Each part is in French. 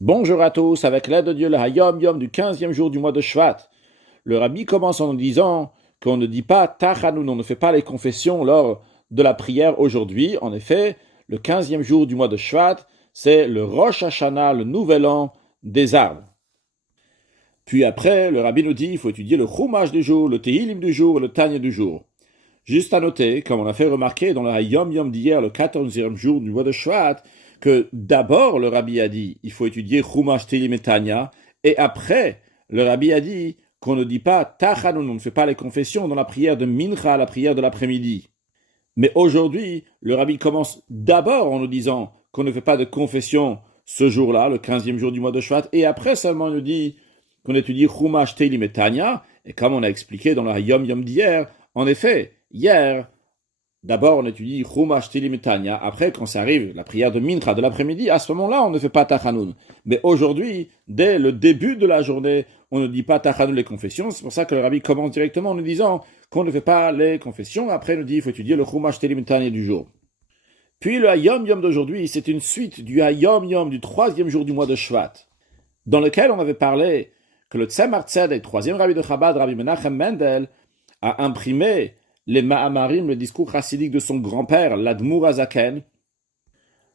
Bonjour à tous, avec l'aide de Dieu, le Hayom Yom du 15e jour du mois de Shvat. Le Rabbi commence en nous disant qu'on ne dit pas Tachanoun, on ne fait pas les confessions lors de la prière aujourd'hui. En effet, le 15e jour du mois de Shvat, c'est le Rosh Hashanah, le nouvel an des arbres. Puis après, le Rabbi nous dit il faut étudier le Chumash du jour, le Tehillim du jour et le Tanya du jour. Juste à noter, comme on a fait remarquer dans le Hayom Yom d'hier, le 14e jour du mois de Shvat, que d'abord le Rabbi a dit il faut étudier Chumash, Tehillim et Tanya, et après le Rabbi a dit qu'on ne dit pas Tachanoun, on ne fait pas les confessions dans la prière de Mincha, la prière de l'après-midi. Mais aujourd'hui, le Rabbi commence d'abord en nous disant qu'on ne fait pas de confession ce jour-là, le 15e jour du mois de Shvat, et après seulement il nous dit qu'on étudie Chumash, Tehillim et Tanya, et comme on a expliqué dans le Hayom Yom d'hier, en effet, hier, d'abord on étudie Chumash, Tehillim et Tanya, après quand ça arrive, la prière de Mincha de l'après-midi, à ce moment-là on ne fait pas Tachanoun. Mais aujourd'hui, dès le début de la journée, on ne dit pas Tachanoun les confessions, c'est pour ça que le Rabbi commence directement en nous disant qu'on ne fait pas les confessions, après il nous dit il faut étudier le Chumash, Tehillim et Tanya du jour. Puis le Hayom Yom d'aujourd'hui, c'est une suite du Hayom Yom du 3e jour du mois de Shvat, dans lequel on avait parlé que le Tzemar Tzedek, troisième Rabbi de Chabad, Rabbi Menachem Mendel, a imprimé les Ma'amarim, le discours chassidique de son grand-père, l'Admour Azaken,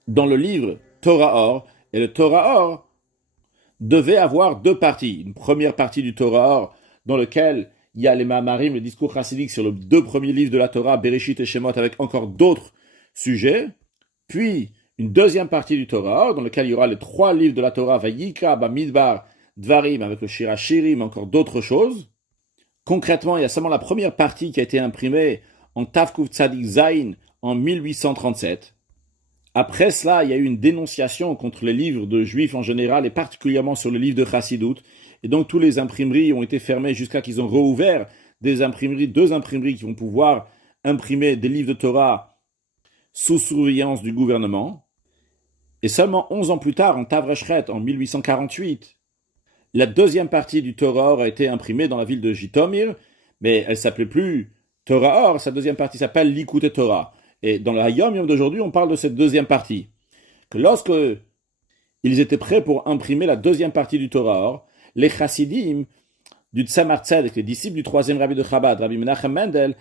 dans le livre Torah Or. Et le Torah Or devait avoir deux parties. Une première partie du Torah Or, dans lequel il y a les Ma'amarim, le discours chassidique sur les deux premiers livres de la Torah, Bereshit et Shemot, avec encore d'autres sujets. Puis, une deuxième partie du Torah Or, dans lequel il y aura les trois livres de la Torah, Vayikra, Bamidbar, Dvarim, avec le Shir HaShirim, encore d'autres choses. Concrètement, il y a seulement la première partie qui a été imprimée en Tavkuf Tzadik Zayin en 1837. Après cela, il y a eu une dénonciation contre les livres de juifs en général et particulièrement sur le livre de Chassidut. Et donc, tous les imprimeries ont été fermées jusqu'à qu'ils ont rouvert deux imprimeries qui vont pouvoir imprimer des livres de Torah sous surveillance du gouvernement. Et seulement 11 ans plus tard, en Tavreshret, en 1848, la deuxième partie du Torah Or a été imprimée dans la ville de Jitomir, mais elle s'appelait plus Torah Or, sa deuxième partie s'appelle Likutei Torah. Et dans le Hayom Yom d'aujourd'hui, on parle de cette deuxième partie. Que lorsque ils étaient prêts pour imprimer la deuxième partie du Torah Or, les chassidim du Tzemar Tzedek, les disciples du troisième Rabbi de Chabad, Rabbi Menachem Mendel,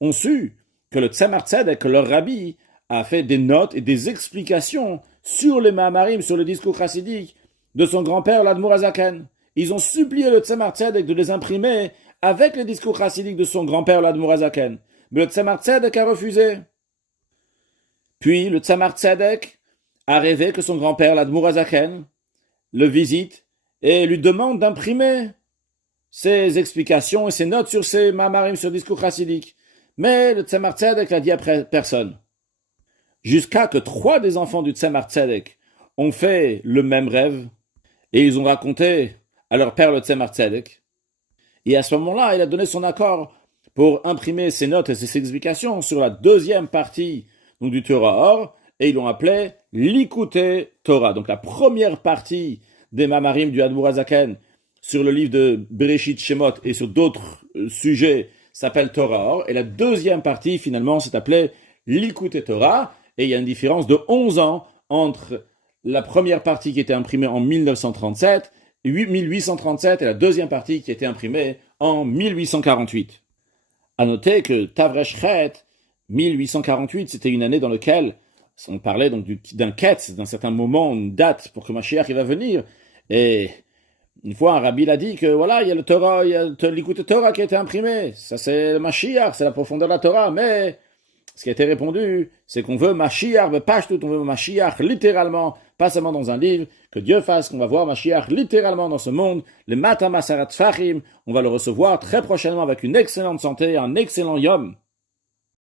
ont su que le Tzemar Tzedek, que leur Rabbi, a fait des notes et des explications sur les Ma'amarim, sur le discours chassidique, de son grand-père, l'Admour Azaken. Ils ont supplié le Tzemar Tzedek de les imprimer avec le discours chassidique de son grand-père, l'Admour Azaken. Mais le Tzemar Tzedek a refusé. Puis le Tzemar Tzedek a rêvé que son grand-père, l'Admour Azaken, le visite et lui demande d'imprimer ses explications et ses notes sur ses mamarim, sur le discours chassidique. Mais le Tzemar Tzedek l'a dit à personne. Jusqu'à que 3 des enfants du Tzemar Tzedek ont fait le même rêve, et ils ont raconté à leur père le Tzemar Tzedek. Et à ce moment-là, il a donné son accord pour imprimer ses notes et ses explications sur la deuxième partie donc, du Torah Or, et ils l'ont appelé Likutei Torah. Donc la première partie des Mamarim du Admour Azaken sur le livre de Bereshit Shemot et sur d'autres sujets s'appelle Torah Or, et la deuxième partie finalement s'est appelée Likutei Torah, et il y a une différence de 11 ans entre la première partie qui était imprimée en 1837 et la deuxième partie qui était imprimée en 1848. À noter que Tavreshret, 1848, c'était une année dans laquelle on parlait donc d'un ketz, d'un certain moment, une date pour que Mashiach va venir. Et une fois, un rabbi l'a dit que voilà, il y a le Torah, il y a l'Likutei Torah qui a été imprimé. Ça, c'est le Mashiach, c'est la profondeur de la Torah. Mais ce qui a été répondu, c'est qu'on veut Mashiach, on veut Mashiach littéralement, pas seulement dans un livre, que Dieu fasse qu'on va voir Mashiach littéralement dans ce monde, le Matamasarat Fahim, on va le recevoir très prochainement avec une excellente santé, un excellent Yom.